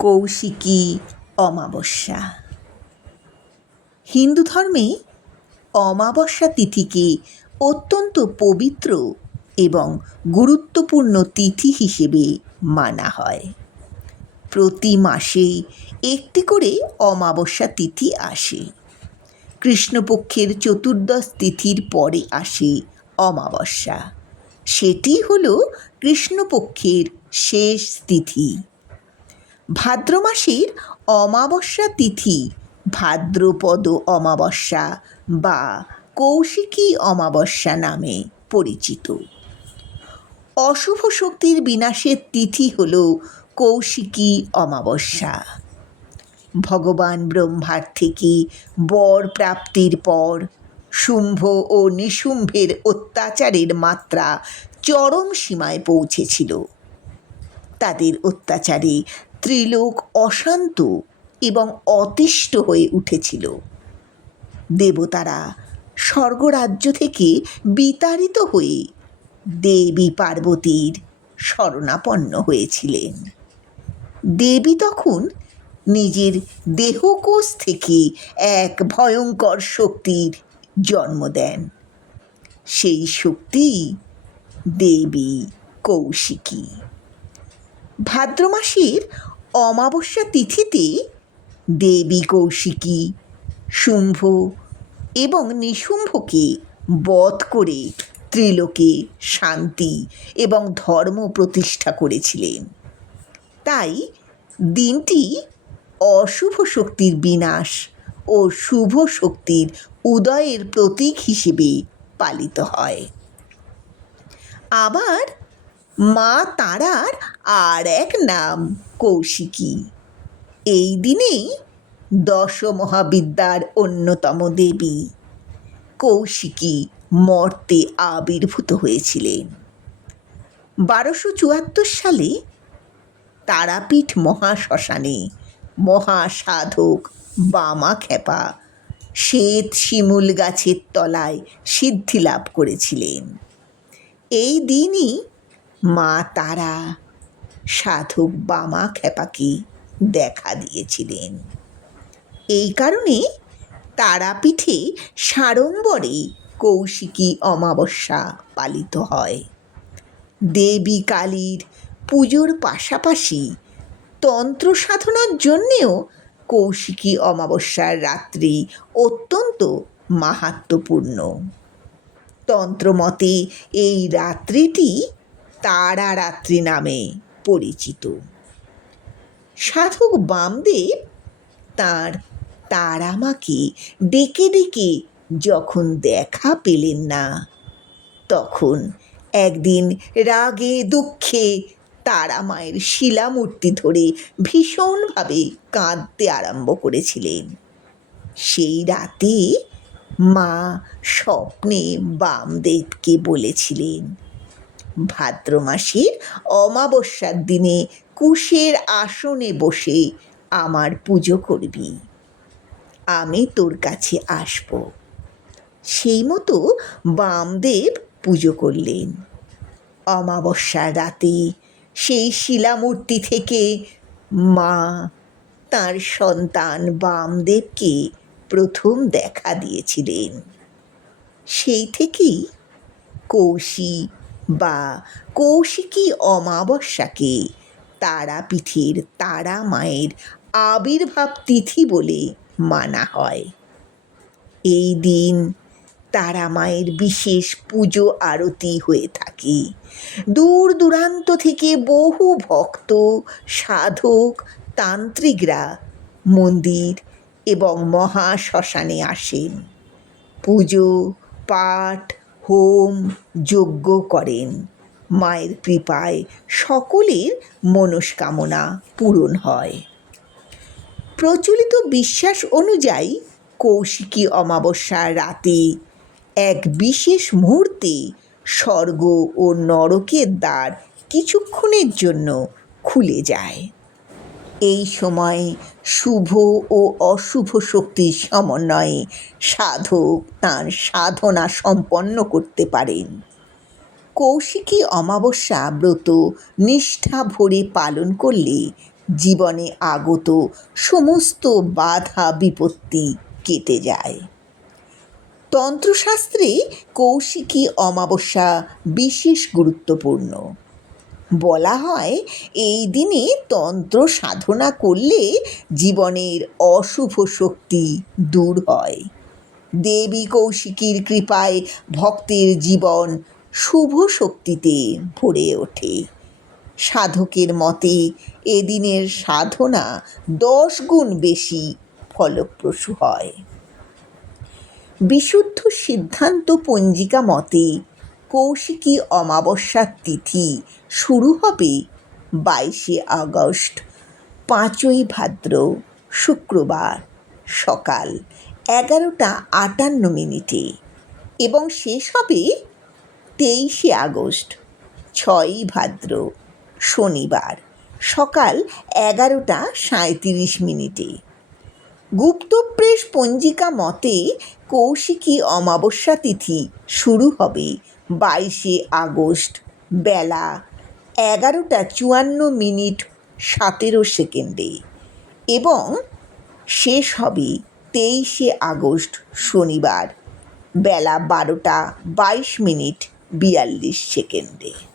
কৌশিকী অমাবস্যা। হিন্দু ধর্মে অমাবস্যা তিথিকে অত্যন্ত পবিত্র এবং গুরুত্বপূর্ণ তিথি হিসেবে মানা হয়। প্রতি মাসে একটি করে অমাবস্যা তিথি আসে। কৃষ্ণপক্ষের চতুর্দশ তিথির পরে আসে অমাবস্যা। সেটি হল কৃষ্ণপক্ষের শেষ তিথি। ভাদ্র মাসের অমাবস্যা তিথি ভাদ্রপদ অমাবস্যা বা কৌশিকী অমাবস্যা নামে পরিচিত। অশুভ শক্তির বিনাশের তিথি হল কৌশিকী অমাবস্যা। ভগবান ব্রহ্মার থেকে বর প্রাপ্তির পর শুম্ভ ও নিশুম্ভের অত্যাচারের মাত্রা চরম সীমায় পৌঁছেছিল। তাদের অত্যাচারে ত্রিলোক অশান্ত এবং অতিষ্ঠ হয়ে উঠেছিল। দেবতারা স্বর্গরাজ্য থেকে বিতাড়িত হয়ে দেবী পার্বতীর শরণাপন্ন হয়েছিলেন। দেবী তখন নিজের দেহকোষ থেকে এক ভয়ঙ্কর শক্তির জন্ম দেন। সেই শক্তি দেবী কৌশিকী। ভাদ্র মাসের অমাবস্যা তিথিতে দেবী কৌশিকী শুম্ভ এবং নিশুম্ভকে বধ করে ত্রিলোকে শান্তি এবং ধর্ম প্রতিষ্ঠা করেছিলেন। তাই দিনটি অশুভ শক্তির বিনাশ ও শুভ শক্তির উদয়ের প্রতীক হিসেবে পালিত হয়। আবার মা তারার আর এক নাম কৌশিকী। এই দিনেই দশ মহাবিদ্যার অন্যতম দেবী কৌশিকী মর্তে আবির্ভূত হয়েছিলেন। 1274 সালে তারাপীঠ মহাশ্মশানে মহাসাধক বামাখ্যাপা শ্বেত শিমুল গাছের তলায় সিদ্ধি লাভ করেছিলেন। এই দিনই মা তারা সাধক বামাখ্যাপাকে দেখা দিয়েছিলেন। এই কারণে তারাপীঠে সাড়ম্বরে কৌশিকী অমাবস্যা পালিত হয়। দেবী কালীর পুজোর পাশাপাশি তন্ত্র সাধনার জন্যেও কৌশিকী অমাবস্যার রাত্রি অত্যন্ত মাহাত্ম্যপূর্ণ। তন্ত্রমতে এই রাত্রিটি তারা রাত্রি নামে পরিচিত। সাধক বামদেব তাঁর তারামাকে ডেকে ডেকে যখন দেখা পেলেন না, তখন একদিন রাগে দুঃখে তারা মায়ের শিলামূর্তি ধরে ভীষণভাবে কাঁদতে আরম্ভ করেছিলেন। সেই রাতে মা স্বপ্নে বামদেবকে বলেছিলেন, ভাদ্র মাসের অমাবস্যার দিনে কুশের আসনে বসে আমার পুজো করবি, আমি তোর কাছে আসব। সেই মতো বামদেব পুজো করলেন। অমাবস্যার রাতে সেই শিলামূর্তি থেকে মা তাঁর সন্তান বামদেবকে প্রথম দেখা দিয়েছিলেন। সেই থেকেই কৌশী বা কৌশিকী অমাবস্যাকে তারাপীঠের তারা মায়ের আবির্ভাব তিথি বলে মানা হয়। এই দিন তারা মায়ের বিশেষ পুজো আরতি হয়ে থাকে। দূর দূরান্ত থেকে বহু ভক্ত, সাধক, তান্ত্রিকরা মন্দির এবং মহাশ্মশানে আসেন। পুজো, পাঠ, হোম, যজ্ঞ করেন। মায়ের কৃপায় সকলের মনস্কামনা পূরণ হয়। প্রচলিত বিশ্বাস অনুযায়ী কৌশিকী অমাবস্যার রাতে এক বিশেষ মুহূর্তে স্বর্গ ও নরকের দ্বার কিছুক্ষণের জন্য খুলে যায়। এই সময় শুভ ও অশুভ শক্তির সমন্বয়ে সাধক তাঁর সাধনা সম্পন্ন করতে পারেন। কৌশিকী অমাবস্যা ব্রত নিষ্ঠা ভরে পালন করলে জীবনে আগত সমস্ত বাধা বিপত্তি কেটে যায়। তন্ত্রশাস্ত্রে কৌশিকী অমাবস্যা বিশেষ গুরুত্বপূর্ণ। বলা হয় এই দিনে তন্ত্র সাধনা করলে জীবনের অশুভ শক্তি দূর হয়। দেবী কৌশিকীর কৃপায় ভক্তের জীবন শুভ শক্তিতে ভরে ওঠে। সাধকের মতে এদিনের সাধনা 10 গুণ বেশি ফলপ্রসূ হয়। বিশুদ্ধ সিদ্ধান্ত পঞ্জিকা মতে কৌশিকী অমাবস্যার তিথি শুরু হবে 22শে আগস্ট 5ই ভাদ্র শুক্রবার সকাল 11:58 এবং শেষ হবে 23শে আগস্ট 6ই ভাদ্র শনিবার সকাল 11:37। গুপ্তপ্রেস পঞ্জিকা মতে কৌশিকী অমাবস্যা তিথি শুরু হবে 22শে আগস্ট বেলা 11:54 এবং শেষ হবে 23শে আগস্ট শনিবার বেলা 12:22 42